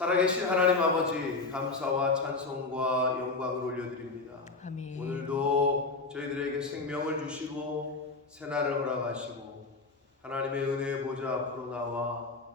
살아계신 하나님 아버지, 감사와 찬송과 영광을 올려드립니다. 아멘. 오늘도 저희들에게 생명을 주시고 새날을 허락하시고 하나님의 은혜의 보좌 앞으로 나와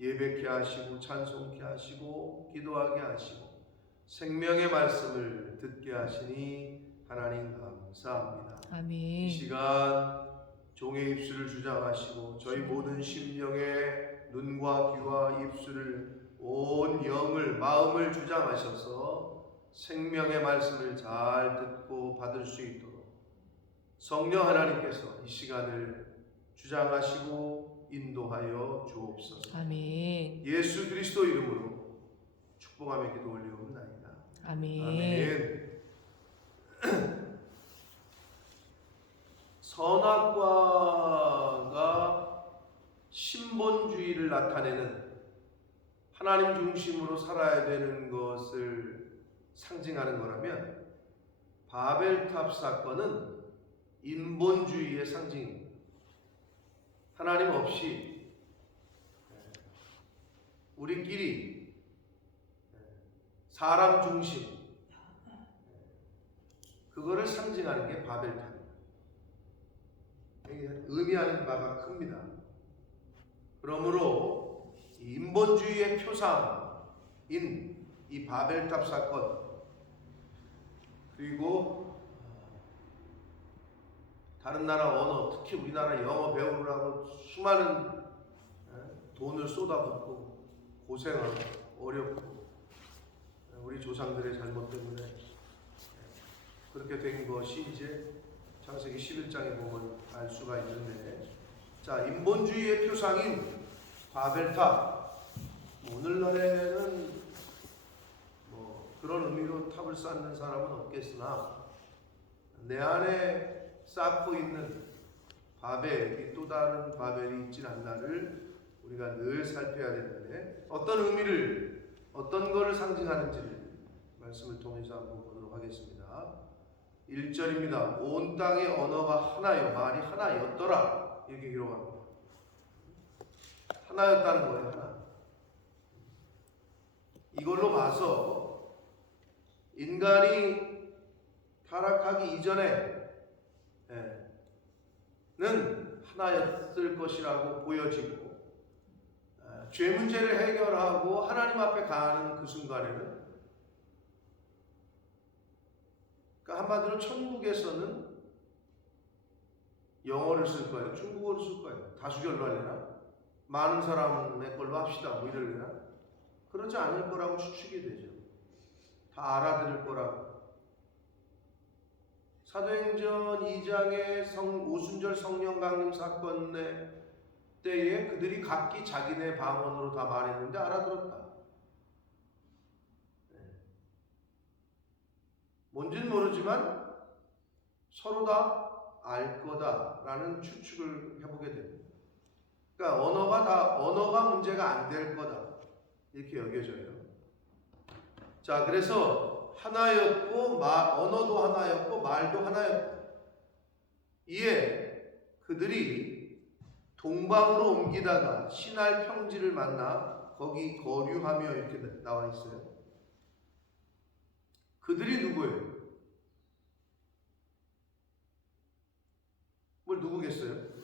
예배케 하시고 찬송케 하시고 기도하게 하시고 생명의 말씀을 듣게 하시니 하나님 감사합니다. 아멘. 이 시간 종의 입술을 주장하시고 저희 모든 심령의 눈과 귀와 입술을 온 영을 마음을 주장하셔서 생명의 말씀을 잘 듣고 받을 수 있도록 성령 하나님께서 이 시간을 주장하시고 인도하여 주옵소서. 아멘. 예수 그리스도 이름으로 축복하며 기도 올리옵나이다. 아멘. 아멘. 선악과가 신본주의를 나타내는 하나님 중심으로 살아야 되는 것을 상징하는 거라면 바벨탑 사건은 인본주의의 상징입니다. 하나님 없이 우리끼리 사람 중심 그거를 상징하는 게 바벨탑입니다. 의미하는 바가 큽니다. 그러므로 인본주의의 표상인 이 바벨탑 사건 그리고 다른 나라 언어 특히 우리나라 영어 배우느라고 수많은 돈을 쏟아붓고 고생하고 어렵고 우리 조상들의 잘못 때문에 그렇게 된 것이 이제 창세기 11장에 보면 알 수가 있는데, 자, 인본주의의 표상인 바벨탑, 오늘날에는 그런 의미로 탑을 쌓는 사람은 없겠으나 내 안에 쌓고 있는 바벨이 또 다른 바벨이 있진 않나를 우리가 늘 살펴야 되는데, 어떤 의미를 어떤 것을 상징하는지를 말씀을 통해서 한번 보도록 하겠습니다. 1절입니다. 온 땅의 언어가 하나요, 말이 하나였더라, 이렇게 기록합니다. 하나였다는 거예요. 하나. 이걸로 봐서 인간이 타락하기 이전에는 하나였을 것이라고 보여지고, 죄 문제를 해결하고 하나님 앞에 가는 그 순간에는, 그러니까 한마디로 천국에서는 영어를 쓸 거예요, 중국어를 쓸 거예요, 다수결로 하려나, 많은 사람의 걸로 합시다, 뭐 이러려나, 그러지 않을 거라고 추측이 되죠. 다 알아들을 거라고. 사도행전 2장의 오순절 성령 강림 사건 때에 그들이 각기 자기네 방언으로 다 말했는데 알아들었다. 뭔지는 모르지만 서로 다 알 거다라는 추측을 해보게 됩니다. 그러니까 언어가 문제가 안 될 거다, 이렇게 여겨져요. 자, 그래서 하나였고 언어도 하나였고 말도 하나였다. 이에 그들이 동방으로 옮기다가 신할 평지를 만나 거기 거류하며 이렇게 나와 있어요. 그들이 누구예요? 뭘 누구겠어요?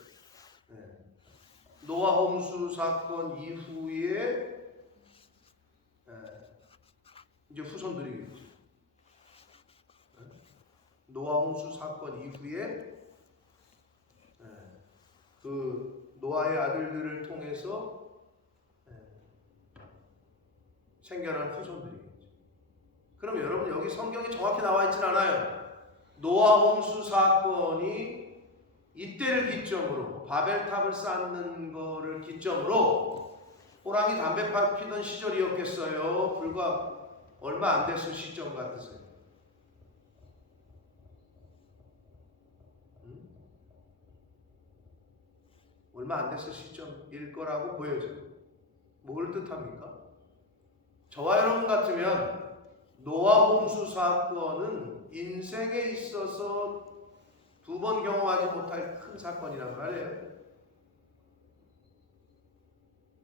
노아 홍수 사건 이후에 이제 후손들이겠죠. 노아 홍수 사건 이후에 그 노아의 아들들을 통해서 생겨난 후손들이겠죠. 그럼 여러분, 여기 성경에 정확히 나와 있진 않아요. 노아 홍수 사건이 이때를 기점으로 바벨탑을 쌓는 거를 기점으로 호랑이 담배 피던 시절이었겠어요? 불과 얼마 안 됐을 시점 같으세요? 얼마 안 됐을 시점일 거라고 보여져요. 뭘 뜻합니까? 저와 여러분 같으면 노아 홍수 사건은 인생에 있어서 두 번 경험하지 못할 큰 사건이란 말이에요.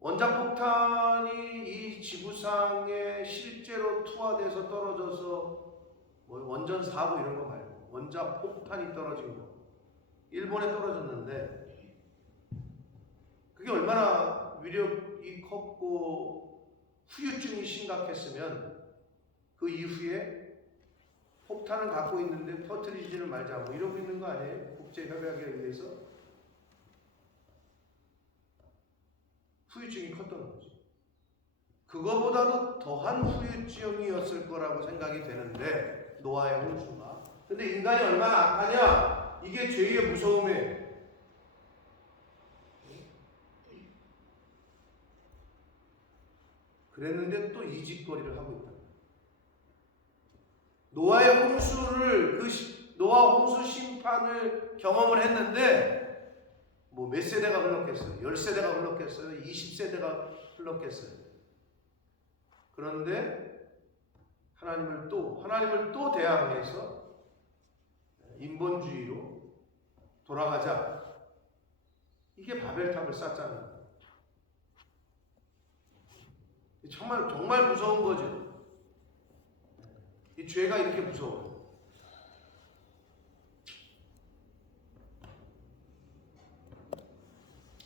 원자폭탄이 이 지구상에 실제로 투하돼서 떨어져서 뭐 원전 사고 이런 거 말고 원자폭탄이 떨어진 거 일본에 떨어졌는데 그게 얼마나 위력이 컸고 후유증이 심각했으면 그 이후에 폭탄을 갖고 있는데 터뜨리지는 말자 뭐 이러고 있는 거 아니에요? 국제협약에 의해서 후유증이 컸던 거죠. 그거보다도 더한 후유증이었을 거라고 생각이 되는데 노아의 홍수가. 근데 인간이 얼마나 악하냐? 이게 죄의 무서움이에요. 그랬는데 또 이 짓거리를 하고 있다. 노아의 홍수를 노아 홍수 심판을 경험을 했는데 뭐 몇 세대가 흘렀겠어요? 10세대가 흘렀겠어요? 20세대가 흘렀겠어요? 그런데 하나님을 또 대항해서 인본주의로 돌아가자. 이게 바벨탑을 쌓잖아요. 정말 무서운 거죠. 이 죄가 이렇게 무서워요.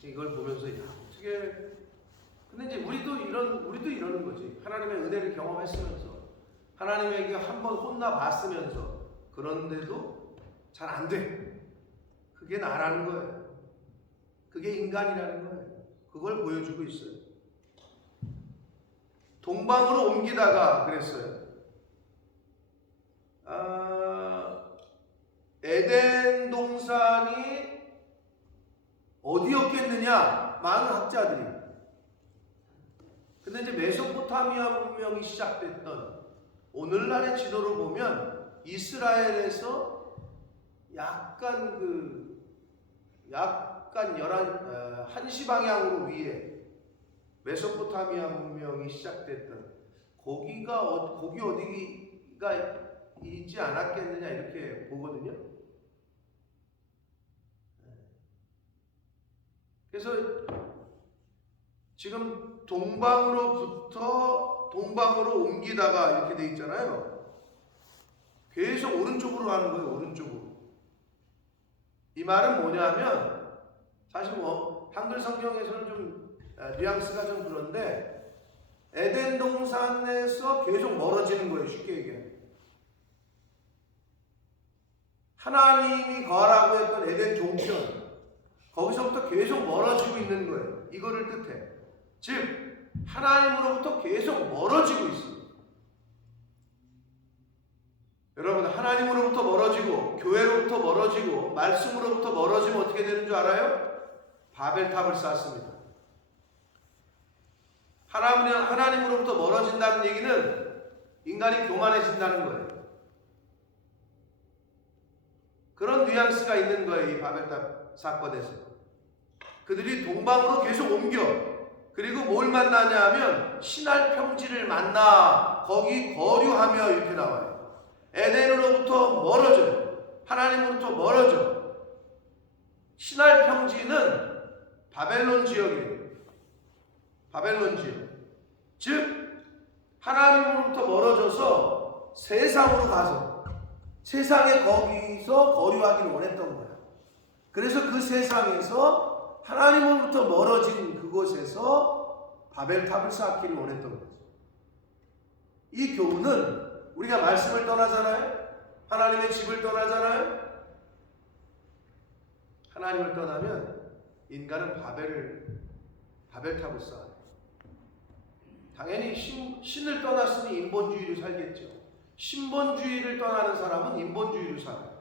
이걸 보면서 어떻게 근데 이제 우리도 이러는 거지. 하나님의 은혜를 경험했으면서 하나님에게 한번 혼나 봤으면서 그런데도 잘 안 돼. 그게 나라는 거예요. 그게 인간이라는 거예요. 그걸 보여주고 있어요. 동방으로 옮기다가 그랬어요. 에덴 동산이 어디였겠느냐? 많은 학자들이. 근데 이제 메소포타미아 문명이 시작됐던 오늘날의 지도를 보면 이스라엘에서 약간 한시 방향으로 위에 메소포타미아 문명이 시작됐던 거기 어디가 있지 않았겠느냐 이렇게 보거든요. 그래서 지금 동방으로 옮기다가 이렇게 돼 있잖아요. 계속 오른쪽으로 가는 거예요. 오른쪽으로. 이 말은 뭐냐면 사실 뭐 한글 성경에서는 좀 뉘앙스가 좀 그런데 에덴 동산에서 계속 멀어지는 거예요. 쉽게 얘기하면. 하나님이 거하라고 했던 에덴 종편 거기서부터 계속 멀어지고 있는 거예요. 이거를 뜻해. 즉 하나님으로부터 계속 멀어지고 있습니다. 여러분 하나님으로부터 멀어지고 교회로부터 멀어지고 말씀으로부터 멀어지면 어떻게 되는 줄 알아요? 바벨탑을 쌓습니다. 하나님으로부터 멀어진다는 얘기는 인간이 교만해진다는 거예요. 그런 뉘앙스가 있는 거예요. 이 바벨탑 사건에서. 그들이 동방으로 계속 옮겨. 그리고 뭘 만나냐 하면 신할 평지를 만나 거기 거류하며 이렇게 나와요. 에덴으로부터 멀어져요. 하나님으로부터 멀어져. 신할 평지는 바벨론 지역이에요. 바벨론 지역. 즉 하나님으로부터 멀어져서 세상으로 가서 세상에 거기서 거류하기를 원했던 거야. 그래서 그 세상에서 하나님으로부터 멀어진 그곳에서 바벨탑을 쌓기를 원했던 거죠. 이 교훈은 우리가 말씀을 떠나잖아요. 하나님의 집을 떠나잖아요. 하나님을 떠나면 인간은 바벨탑을 쌓아요. 당연히 신을 떠났으니 인본주의로 살겠죠. 신본주의를 떠나는 사람은 인본주의로 살아요.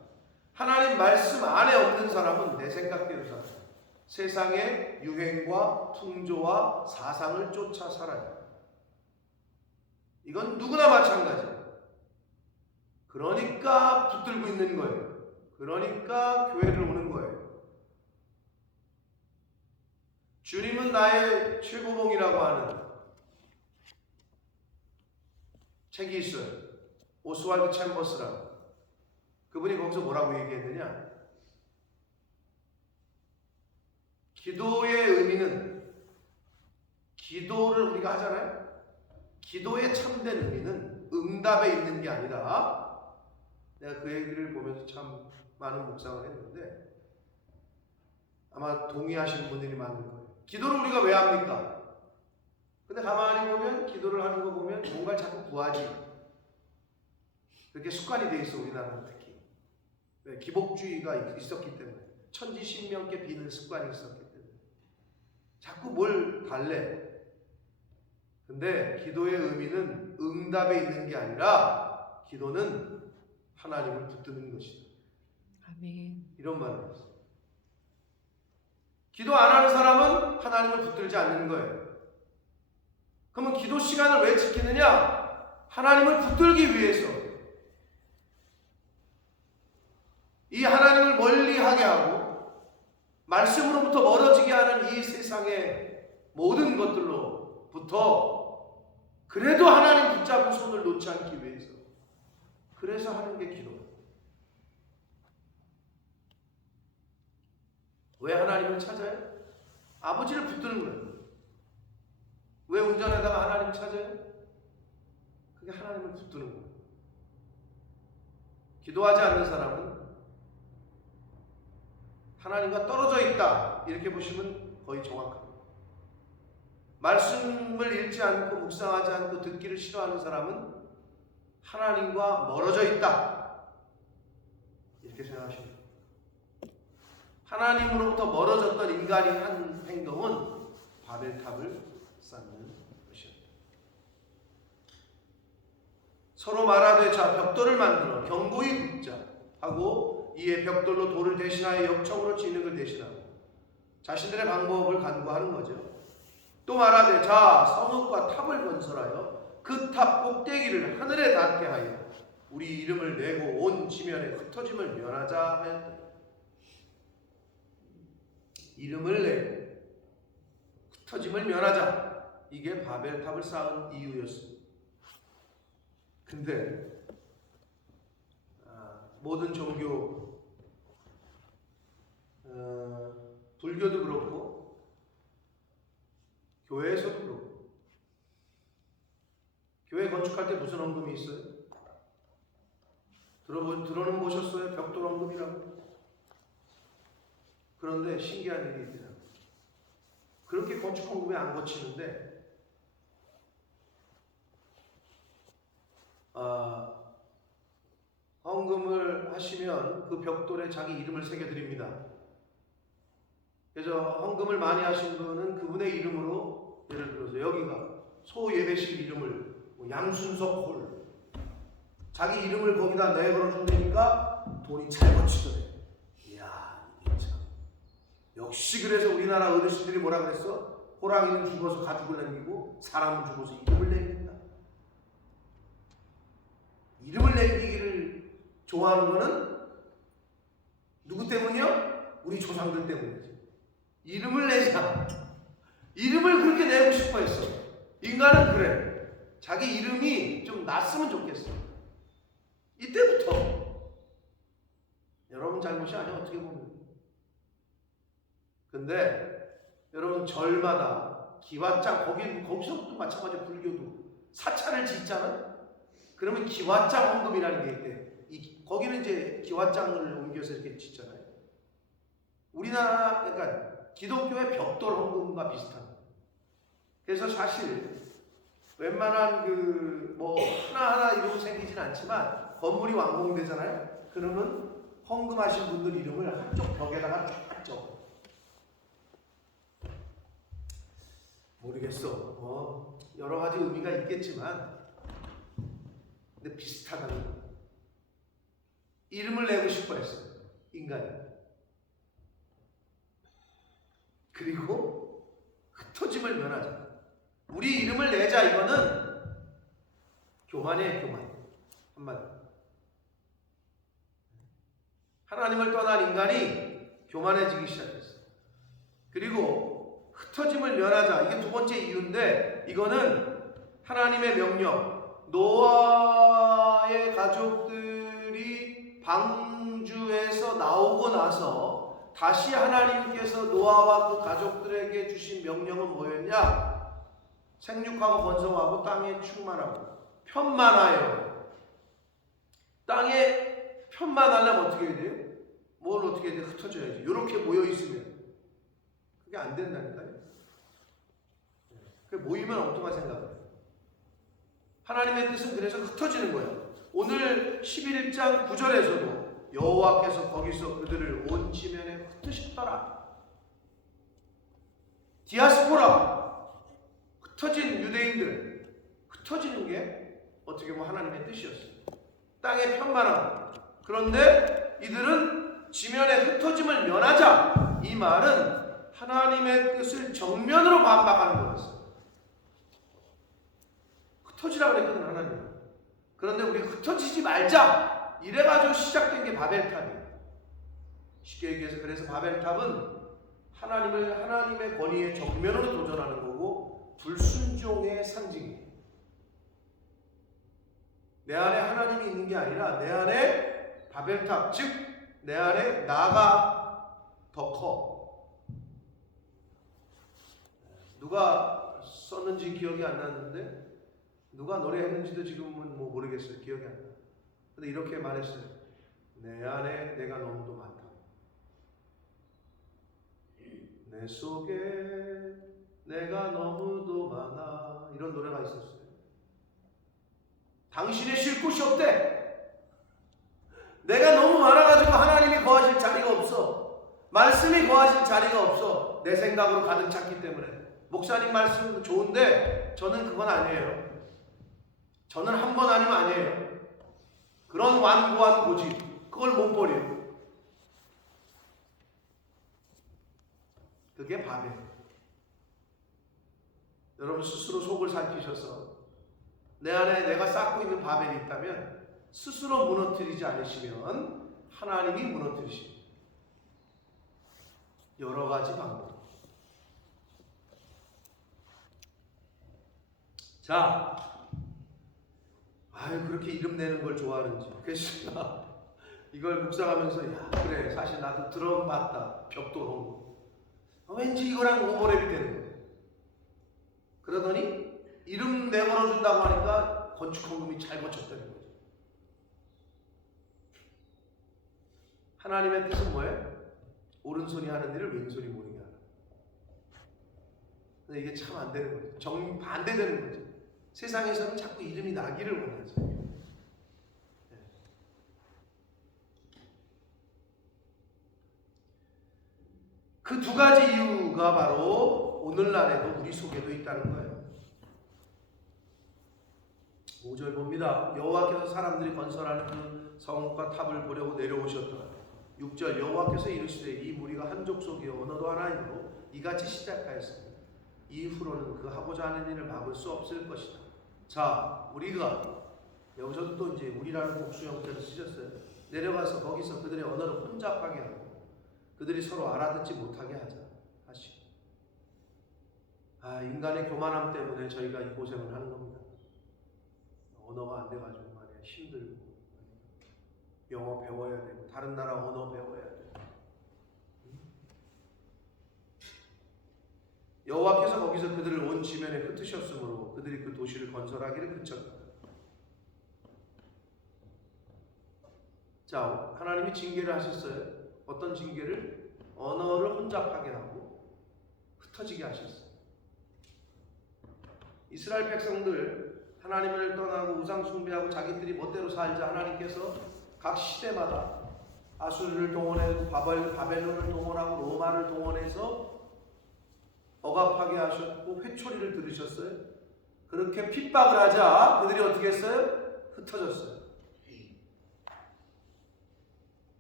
하나님 말씀 안에 없는 사람은 내 생각대로 살아요. 세상의 유행과 풍조와 사상을 쫓아 살아요. 이건 누구나 마찬가지예요. 그러니까 붙들고 있는 거예요. 그러니까 교회를 오는 거예요. 주님은 나의 최고봉이라고 하는 책이 있어요. 오스왈드 챔버스라고. 그분이 거기서 뭐라고 얘기했느냐? 기도의 의미는 기도를 우리가 하잖아요. 기도의 참된 의미는 응답에 있는 게 아니라, 내가 그 얘기를 보면서 참 많은 묵상을 했는데 아마 동의하시는 분들이 많을 거예요. 기도를 우리가 왜 합니까? 근데 가만히 보면 기도를 하는 거 보면 뭔가를 자꾸 구하지. 그렇게 습관이 돼 있어, 우리나라는 특히. 왜? 기복주의가 있었기 때문에. 천지신명께 비는 습관이 있었기 때문에. 자꾸 뭘 달래. 근데 기도의 의미는 응답에 있는 게 아니라 기도는 하나님을 붙드는 것이다. 아멘. 이런 말을 했어요. 기도 안 하는 사람은 하나님을 붙들지 않는 거예요. 그러면 기도 시간을 왜 지키느냐? 하나님을 붙들기 위해서. 이 하나님을 멀리하게 하고 말씀으로부터 멀어지게 하는 이 세상의 모든 것들로부터 그래도 하나님 붙잡고 손을 놓지 않기 위해서. 그래서 하는 게 기도. 왜 하나님을 찾아요? 아버지를 붙드는 거예요. 왜 운전하다가 하나님 찾아요? 그게 하나님을 붙드는 거예요. 기도하지 않는 사람은 하나님과 떨어져 있다, 이렇게 보시면 거의 정확합니다. 말씀을 읽지 않고 묵상하지 않고 듣기를 싫어하는 사람은 하나님과 멀어져 있다, 이렇게 생각하시면 됩니다. 하나님으로부터 멀어졌던 인간이 한 행동은 바벨탑을 쌓는 것이었다. 서로 말하되 자 벽돌을 만들어 견고히 붙자 하고 이에 벽돌로 돌을 대신하여 역청으로 진흙을 대신하고 자신들의 방법을 간구하는 거죠. 또 말하되 자 성읍과 탑을 건설하여 그 탑 꼭대기를 하늘에 닿게 하여 우리 이름을 내고 온 지면에 흩어짐을 면하자 하였다. 이름을 내고 흩어짐을 면하자, 이게 바벨탑을 쌓은 이유였습니다. 근데 모든 종교, 불교도 그렇고 교회에서도 그렇고, 교회 건축할 때 무슨 헌금이 있어요? 들어는 보셨어요? 벽돌 헌금이라고. 그런데 신기한 일이 있더라고요. 그렇게 건축 헌금에 안 거치는데 헌금을 하시면 그 벽돌에 자기 이름을 새겨드립니다. 그래서 헌금을 많이 하신 분은 그분의 이름으로, 예를 들어서 여기가 소예배실 이름을 양순석 홀, 자기 이름을 거기다 내걸어준다니까 돈이 잘 거치더래. 이야, 이게 참. 역시 그래서 우리나라 어르신들이 뭐라 그랬어? 호랑이는 죽어서 가죽을 남기고 사람은 죽어서 이름을 남긴다. 이름을 남기기를 좋아하는 거는 누구 때문이요? 우리 조상들 때문이지. 이름을 내자. 이름을 그렇게 내고 싶어 했어. 인간은 그래. 자기 이름이 좀 났으면 좋겠어. 이때부터. 여러분 잘못이 아니야, 어떻게 보면. 근데 여러분 절마다 기왓장, 거기서도 마찬가지로 불교도 사찰을 짓잖아요. 그러면 기왓장 헌금이라는 게 있대. 거기는 이제 기왓장을 옮겨서 이렇게 짓잖아요. 우리나라, 그러니까 기독교의 벽돌 헌금과 비슷한. 그래서 사실 웬만한 하나하나 이름 생기진 않지만 건물이 완공되잖아요. 그러면 헌금하신 분들 이름을 한쪽 벽에다가 쫙 적어. 모르겠어. 여러 가지 의미가 있겠지만, 근데 비슷하다는 거. 이름을 내고 싶어 했어요, 인간이. 그리고 흩어짐을 면하자. 우리 이름을 내자, 이거는 교만이에요, 교만. 한마디. 하나님을 떠난 인간이 교만해지기 시작했어요. 그리고 흩어짐을 면하자, 이게 두 번째 이유인데, 이거는 하나님의 명령. 노아의 가족들이 방주에서 나오고 나서 다시 하나님께서 노아와 그 가족들에게 주신 명령은 뭐였냐? 생육하고 번성하고 땅에 충만하고 편만하여. 땅에 편만하려면 어떻게 해야 돼요? 뭘 어떻게 해야 돼요? 흩어져야지. 이렇게 모여 있으면 그게 안 된다니까요. 그게 모이면 엉뚱한 생각을. 하나님의 뜻은 그래서 흩어지는 거예요. 오늘 11장 9절에서도 여호와께서 거기서 그들을 온 지면에 흩으셨더라. 디아스포라, 흩어진 유대인들, 흩어지는 게 어떻게 보면 하나님의 뜻이었어요. 땅의 편만함. 그런데 이들은 지면에 흩어짐을 면하자. 이 말은 하나님의 뜻을 정면으로 반박하는 거였어요. 흩어지라고 그랬거든 하나님. 그런데 우리 흩어지지 말자. 이래가지고 시작된 게 바벨탑이에요. 쉽게 얘기해서 그래서 바벨탑은 하나님의 권위에 정면으로 도전하는 거고 불순종의 상징이에요. 내 안에 하나님이 있는 게 아니라 내 안에 바벨탑, 즉 내 안에 나가 더 커. 누가 썼는지 기억이 안 나는데 누가 노래했는지도 지금은 뭐 모르겠어요. 기억이 안 나. 근데 이렇게 말했어요. 내 안에 내가 너무도 많다. 내 속에 내가 너무도 많아. 이런 노래가 있었어요. 당신의 쉴 곳이 없대. 내가 너무 많아가지고 하나님이 거하실 자리가 없어. 말씀이 거하실 자리가 없어. 내 생각으로 가득 찼기 때문에. 목사님 말씀 좋은데 저는 그건 아니에요. 저는 한 번 아니면 아니에요. 그런 완고한 고집 그걸 못 버려요. 그게 바벨. 여러분 스스로 속을 살피셔서 내 안에 내가 쌓고 있는 바벨이 있다면 스스로 무너뜨리지 않으시면 하나님이 무너뜨리십니다. 여러 가지 방법. 자, 그렇게 이름 내는 걸 좋아하는지. 그래서 이걸 묵상하면서 야 그래 사실 나도 들어봤다. 벽돌 왠지 이거랑 오버랩이 되는 거예요. 그러더니 이름 내걸어준다고 하니까 건축헌금이 잘 거쳤다는 거죠. 하나님의 뜻은 뭐예요? 오른손이 하는 일을 왼손이 모르게 하라. 근데 이게 참 안 되는 거죠. 정반대되는 거죠. 세상에서는 자꾸 이름이 나기를 원하죠. 그 두 가지 이유가 바로 오늘날에도 우리 속에도 있다는 거예요. 5절 봅니다. 여호와께서 사람들이 건설하는 그 성과 탑을 보려고 내려오셨더라. 6절 여호와께서 이르시되 이 무리가 한 족속이요 언어도 하나이므로 이같이 시작하였습니다. 이후로는 그 하고자 하는 일을 막을 수 없을 것이다. 자, 우리가 여기서도 또 이제 우리라는 복수 형태를 쓰셨어요. 내려가서 거기서 그들의 언어를 혼잡하게 하고 그들이 서로 알아듣지 못하게 하자 하시고. 인간의 교만함 때문에 저희가 이 고생을 하는 겁니다. 언어가 안 돼가지고 말이야 힘들고 영어 배워야 되고 다른 나라 언어 배워야 되고. 여호와께서 거기서 그들을 온 지면에 흩으셨으므로 그들이 그 도시를 건설하기를 그쳤다. 자, 하나님이 징계를 하셨어요. 어떤 징계를? 언어를 혼잡하게 하고 흩어지게 하셨어요. 이스라엘 백성들 하나님을 떠나고 우상 숭배하고 자기들이 멋대로 살자 하나님께서 각 시대마다 아수르를 동원해서 바벨론을 동원하고 로마를 동원해서 억압하게 하셨고 회초리를 들으셨어요. 그렇게 핍박을 하자 그들이 어떻게 했어요? 흩어졌어요.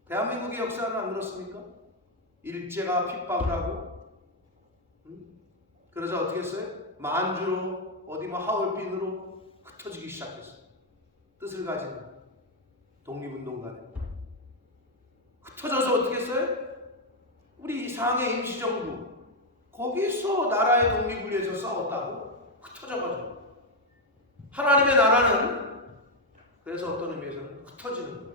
대한민국의 역사는 안 그렇습니까? 일제가 핍박을 하고 그래서 어떻게 했어요? 만주로 어디 하얼빈으로 흩어지기 시작했어요. 뜻을 가진 독립운동가들 흩어져서 어떻게 했어요? 우리 상해 임시정부 거기서 나라의 독립을 위해서 싸웠다고 흩어져가지고 하나님의 나라는 그래서 어떤 의미에서는 흩어지는 거예요.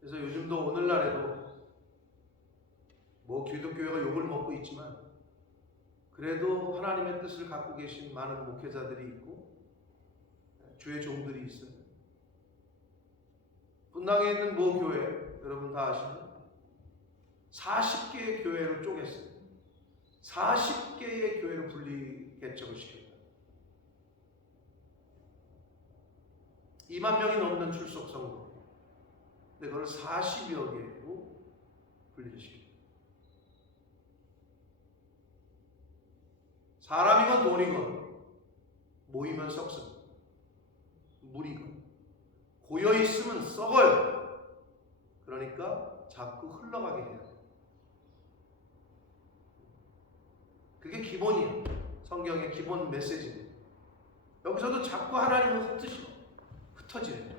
그래서 요즘도 뭐 기독교회가 욕을 먹고 있지만 그래도 하나님의 뜻을 갖고 계신 많은 목회자들이 있고 주의 종들이 있어요. 분당에 있는 모 교회 여러분 다 아시는 40개의 교회로 쪼갰어요. 40개의 교회로 분리 개척을 시켰다. 2만 명이 넘는 출석 성도. 근데 그걸 40여 개로 분리를 시켰다. 사람이건 돈이건 모이면 썩습니다. 물이건 고여있으면 썩어요. 그러니까 자꾸 흘러가게 해야 돼요. 그게 기본이에요. 성경의 기본 메시지입니다. 여기서도 자꾸 하나님은 흩어지네요.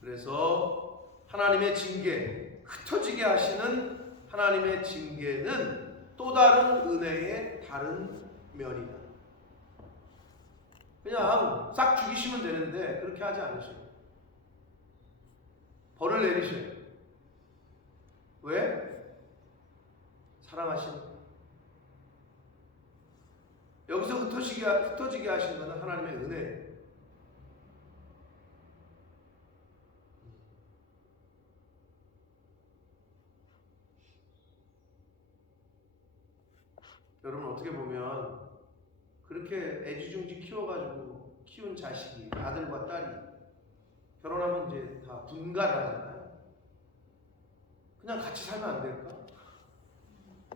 그래서 하나님의 징계, 흩어지게 하시는 하나님의 징계는 또 다른 은혜의 다른 면이다. 그냥 싹 죽이시면 되는데 그렇게 하지 않으셔요. 벌을 내리셔요. 왜? 사랑하시는. 여기서 흩어지게 하신 것은 하나님의 은혜예요. 여러분 어떻게 보면 그렇게 애지중지 키워가지고 키운 자식이 아들과 딸이 결혼하면 이제 다 분가를 하잖아요. 그냥 같이 살면 안 될까?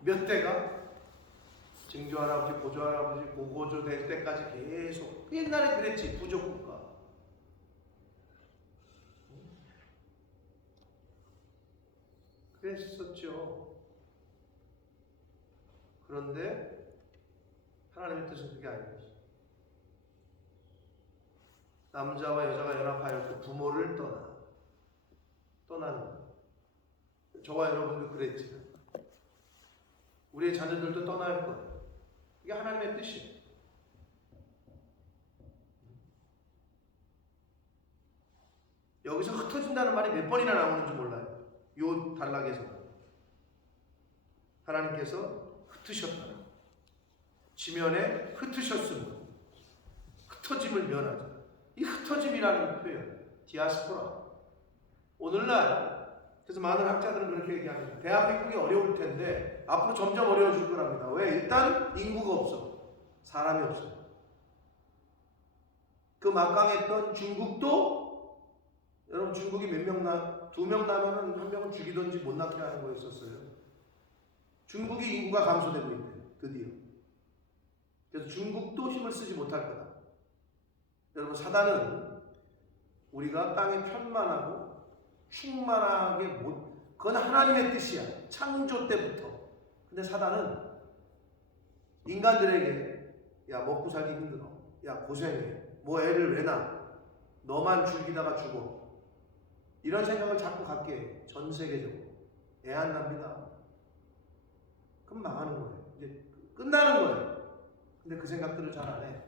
몇 대가 증조할아버지, 고조할아버지, 고고조 될 때까지 계속. 옛날에 그랬지, 부족국가. 그랬었죠. 그런데 하나님의 뜻은 그게 아니었어요. 남자와 여자가 연합하여 그 부모를 떠나는 거예요. 저와 여러분도 그랬지만 우리의 자녀들도 떠날 거예요. 이게 하나님의 뜻이에요. 여기서 흩어진다는 말이 몇 번이나 나오는지 몰라요. 요 단락에서 하나님께서 흩으셨다. 지면에 흩으셨으므로 흩어짐을 면하자. 이 흩어짐이라는 표현, 디아스포라. 오늘날 그래서 많은 학자들은 그렇게 얘기합니다. 대한민국이 어려울 텐데 앞으로 점점 어려워질 거랍니다. 왜? 일단 인구가 없어. 사람이 없어요. 그 막강했던 중국도 여러분 중국이 몇 명 두 명 나면은 한 명은 죽이든지 못 낳게 하는 거였었어요. 중국이 인구가 감소되고 있대요. 드디어. 그래서 중국도 힘을 쓰지 못할 거다. 여러분 사단은 우리가 땅에 편만하고 충만하게 그건 하나님의 뜻이야. 창조 때부터. 근데 사단은 인간들에게 야 먹고 살기 힘들어. 야 고생해. 뭐 애를 왜 낳아. 너만 죽이다가 죽어. 이런 생각을 자꾸 갖게 해. 전 세계적으로. 애 안 납니다. 그럼 망하는 거예요. 이제 끝나는 거예요. 근데 그 생각들을 잘 안 해.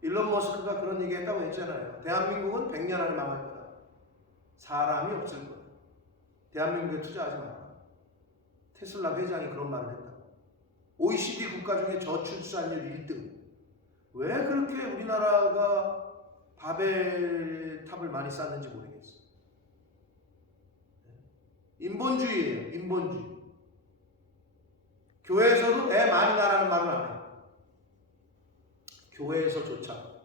일론 머스크가 그런 얘기 했다고 했잖아요. 대한민국은 100년 안에 망할 거다. 사람이 없을 거다. 대한민국에 투자하지 마라. 테슬라 회장이 그런 말을 했다. OECD 국가 중에 저출산율 1등. 왜 그렇게 우리나라가 바벨탑을 많이 쌓는지 모르겠어. 인본주의예요. 인본주의. 교회에서도 애 많이 낳으라는 말은 안 해요. 교회에서조차.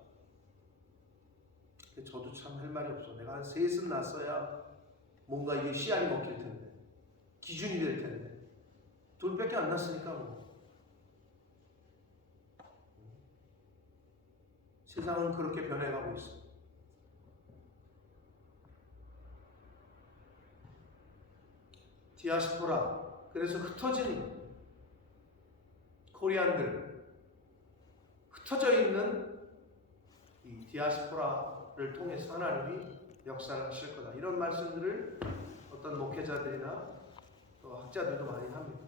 저도 참 할 말이 없어. 내가 한 셋은 낳았어야 뭔가 이게 씨알이 먹힐 텐데. 기준이 될 텐데. 둘밖에 안 낳았으니까 뭐. 세상은 그렇게 변해가고 있어. 디아스포라. 그래서 흩어진 코리안들, 흩어져 있는 이 디아스포라를 통해서 하나님이 역사를 하실 거다. 이런 말씀들을 어떤 목회자들이나 또 학자들도 많이 합니다.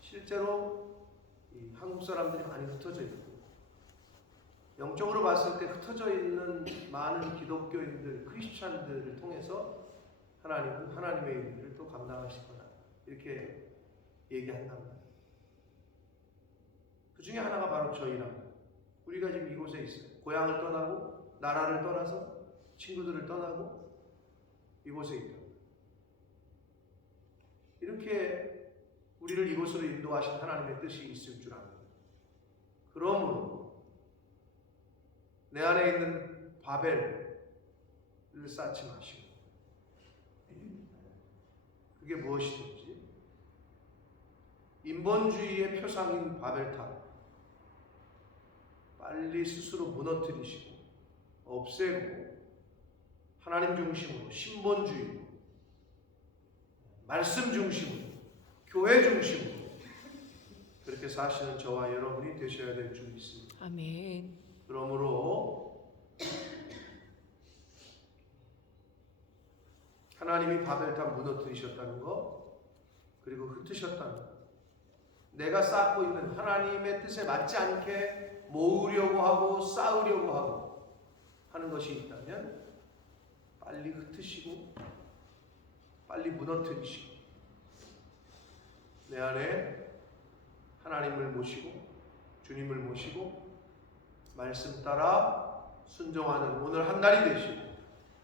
실제로 이 한국 사람들이 많이 흩어져 있고 영적으로 봤을 때 흩어져 있는 많은 기독교인들, 크리스찬들을 통해서 하나님은 하나님의 일을 또 감당하실 거다. 이렇게 얘기한단 말이에요. 그 중에 하나가 바로 저희랍니다. 우리가 지금 이곳에 있어요. 고향을 떠나고 나라를 떠나서 친구들을 떠나고 이곳에 있다. 이렇게 우리를 이곳으로 인도하신 하나님의 뜻이 있을 줄 압니다. 그러므로 내 안에 있는 바벨을 쌓지 마시고, 그게 무엇이든지 인본주의의 표상인 바벨탑 빨리 스스로 무너뜨리시고 없애고 하나님 중심으로, 신본주의로, 말씀 중심으로, 교회 중심으로 그렇게 사시는 저와 여러분이 되셔야 될 줄 믿습니다. 아멘. 그러므로 하나님이 바벨탑 무너뜨리셨다는 것, 그리고 흩으셨다는 것, 내가 쌓고 있는 하나님의 뜻에 맞지 않게 모으려고 하고 쌓으려고 하고 하는 것이 있다면 빨리 흩으시고 빨리 무너뜨리시고 내 안에 하나님을 모시고 주님을 모시고 말씀 따라 순종하는 오늘 한 날이 되시고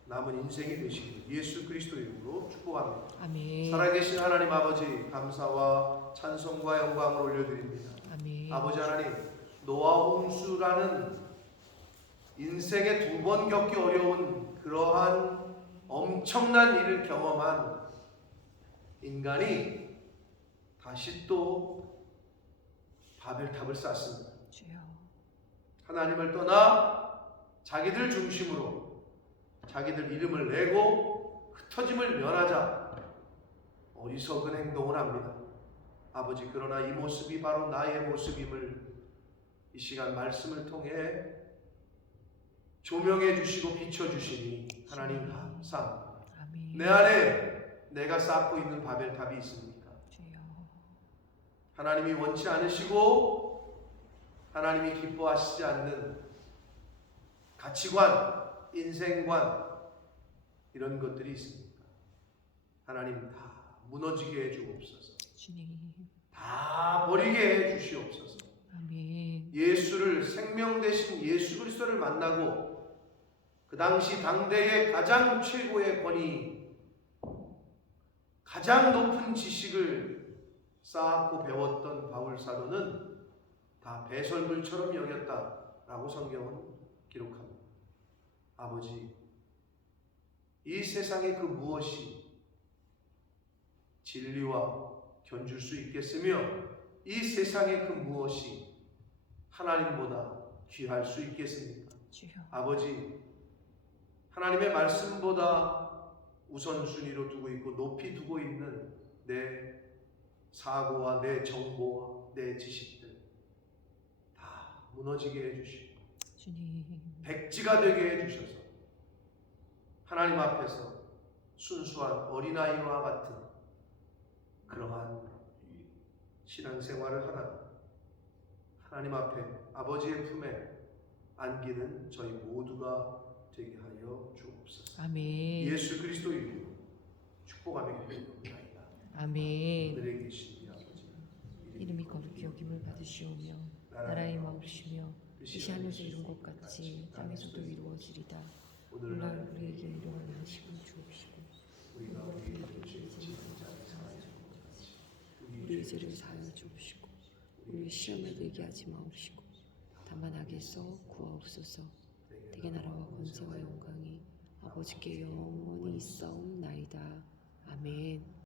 남은 인생이 되시기를 예수 그리스도의 이름으로 축복합니다. 아멘. 살아계신 하나님 아버지, 감사와 찬송과 영광을 올려드립니다. 아멘. 아버지 하나님, 노아 홍수라는 인생에 두 번 겪기 어려운 그러한 엄청난 일을 경험한 인간이 다시 또 바벨탑을 쌓습니다. 주여. 하나님을 떠나 자기들 중심으로 자기들 이름을 내고 흩어짐을 면하자 어리석은 행동을 합니다. 아버지, 그러나 이 모습이 바로 나의 모습임을 이 시간 말씀을 통해 조명해 주시고 비춰 주시니 하나님 감사합니다. 아멘. 내 안에 내가 쌓고 있는 바벨탑이 있습니까? 주여. 하나님이 원치 않으시고 하나님이 기뻐하시지 않는 가치관, 인생관, 이런 것들이 있습니까? 하나님 다 무너지게 해 주옵소서. 주님. 다 버리게 해 주시옵소서. 아멘. 예수를, 생명 되신 예수 그리스도를 만나고 그 당시 당대의 가장 최고의 권위, 가장 높은 지식을 쌓고 배웠던 바울 사도는 다 배설물처럼 여겼다라고 성경은 기록합니다. 아버지, 이 세상의 그 무엇이 진리와 견줄 수 있겠으며 이 세상의 그 무엇이 하나님보다 귀할 수 있겠습니까? 주여. 아버지, 하나님의 말씀보다 우선순위로 두고 있고 높이 두고 있는 내 사고와 내 정보와 내 지식들 다 무너지게 해주시고 주님. 백지가 되게 해주셔서 하나님 앞에서 순수한 어린아이와 같은 그러한 신앙생활을 하다 하나님 앞에 아버지의 품에 안기는 저희 모두가 되게 하여 주옵소서. 아멘. 예수 그리스도 이름으로 축복하며 기도합니다. 아멘. 하늘에 계신 아버지, 이름이 거룩히 여김을 받으시오며 나라의 마옵시며 뜻이 하늘에서 이룬 것 같이 땅에서도 이루어지리다. 오늘날 우리에게 일용할 양식을 주옵시고 우리가 우리의 죄를 지은 자를 사하여 주는 것 같이 우리의 죄를 사하여 주옵시고 우리 시험에 들게 하지 마옵시고 다만 악에서 구하옵소서. 대개 나라와 권세와 영광이 아버지께 영원히 있사옵나이다. 아멘.